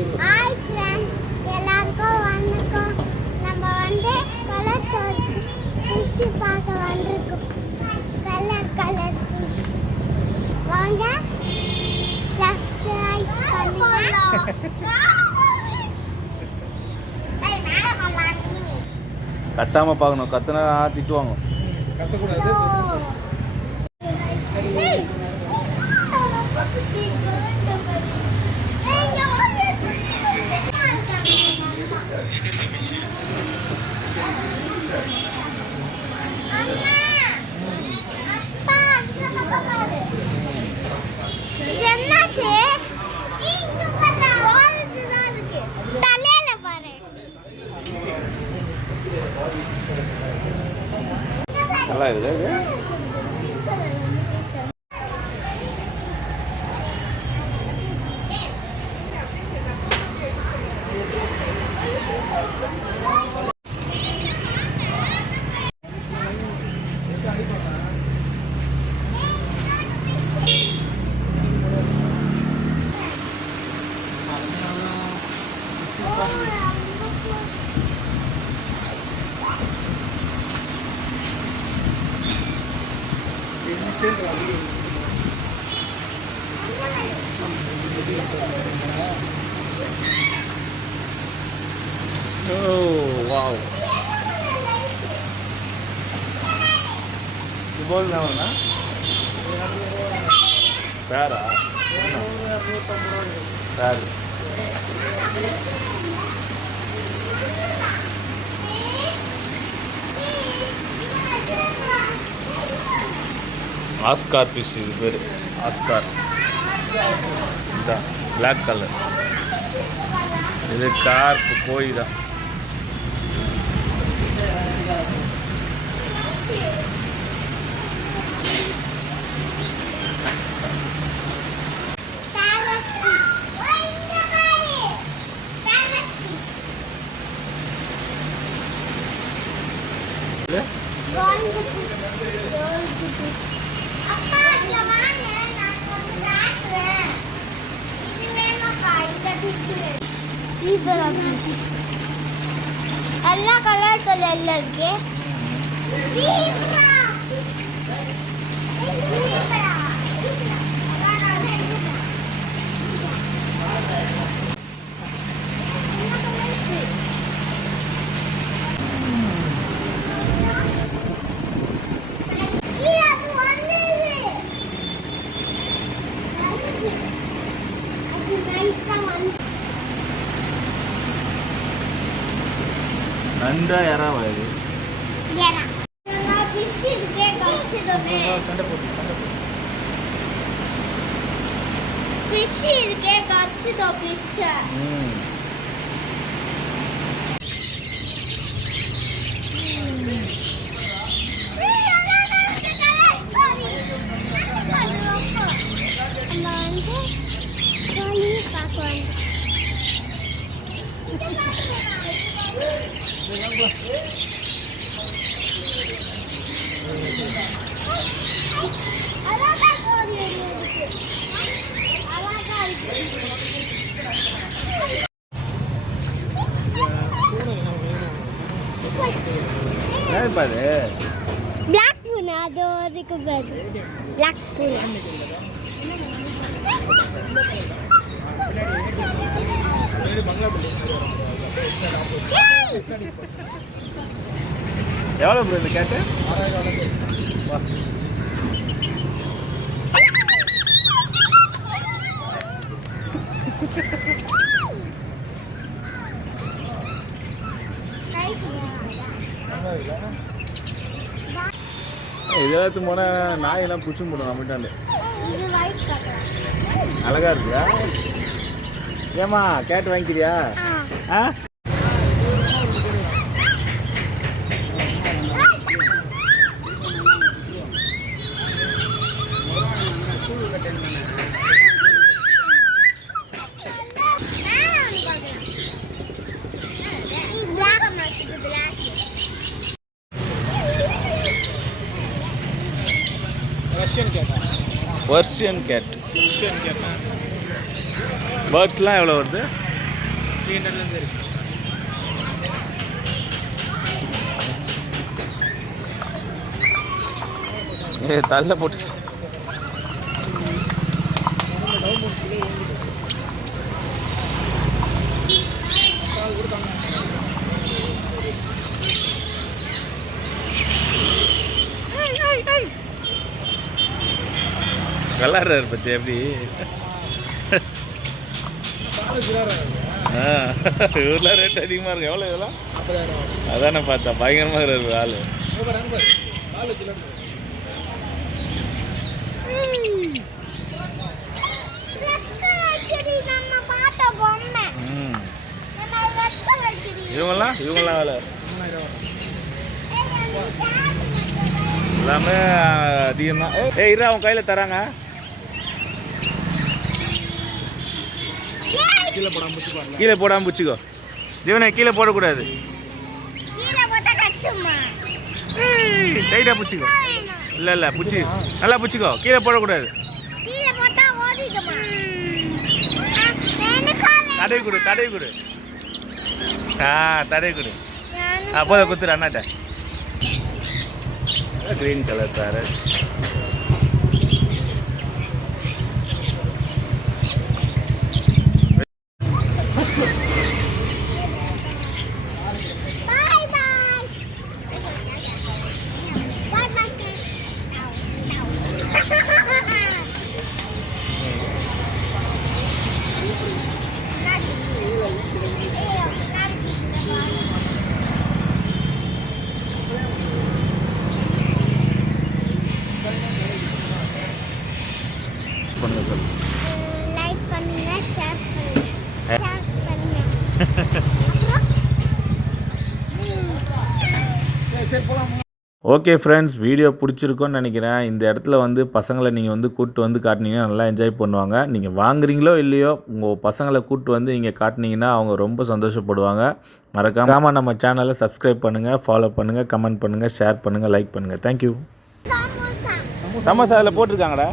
Hi friends, எல்லாருக்கும் வணக்கம். நம்ம வந்து கலர் ஃபிஷ் பார்க்க வந்திருக்கோம். Colour fish. வாங்க சப்ஸ்கிரைப் பண்ணுங்க. கத்தாம பார்க்கணும், கத்துனா திட்டுவாங்க. கத்தக்கூடாது. நல்லா இருக்குது. Oh wow! You bowl now, na? Para. Para. Oscar fish is very Oscar. The black color. This is carp koi da. எல்லா கலர்ல இருக்கு. நண்டா யாராவா இது? யாரா? நான் ஃபிஷ் இதுக்கே கடிச்சதோமே. சண்டை போடு. ஃபிஷ் இதுக்கே கடிச்சதோ ஃபிஷ். Black tuna, அது ஒருக்கு பேரு. Black tuna. எவ்வளோ ப்ரோ இந்த கேட்டு? இதெல்லாம் போனால் நாயெல்லாம் பிடிச்சும் போடும் நம்மட்டாண்டு. அழகா இருக்குயா? ஏமா கேட்டு வாங்கிக்கிறியா? ஆ Persian cat. Birds எல்லாம் எவ்வளோ வருது? தள்ள போட்டுச்சு. விளாட்றாரு பத்தி எப்படி இவ்வளோ ரேட் அதிகமாக இருக்கு. எவ்வளோ இதெல்லாம் அதானே பார்த்தா பயங்கரமாக இருக்கு ஆள். இவங்கெல்லாம் வேலை எல்லாமே அதிகம் தான். இரு அவன் கையில் தராங்க. கீழே போடாமல் பிடிச்சிக்கோ ஜீவனே, கீழே போடக்கூடாது. டைட்டாக பிடிச்சிக்கோ. இல்லை பிடிச்சி நல்லா பிடிச்சிக்கோ, கீழே போடக்கூடாது. தடவை கொடு தடவை கொடு. போத குத்துரு அண்ணாட்ட. க்ரீன் கலர் தாரு. ஓகே ஃப்ரெண்ட்ஸ், வீடியோ பிடிச்சிருக்கோன்னு நினைக்கிறேன். இந்த இடத்துல வந்து பசங்களை நீங்கள் வந்து கூப்பிட்டு வந்து காட்டினீங்கன்னா நல்லா என்ஜாய் பண்ணுவாங்க. நீங்கள் வாங்குறீங்களோ இல்லையோ உங்கள் பசங்களை கூப்பிட்டு வந்து இங்கே காட்டினீங்கன்னா அவங்க ரொம்ப சந்தோஷப்படுவாங்க. மறக்காமல் நம்ம சேனலை சப்ஸ்கிரைப் பண்ணுங்கள், ஃபாலோ பண்ணுங்கள், கமெண்ட் பண்ணுங்கள், ஷேர் பண்ணுங்கள், லைக் பண்ணுங்கள். தேங்க்யூ. சமோசா அதில் போட்டிருக்காங்கடா.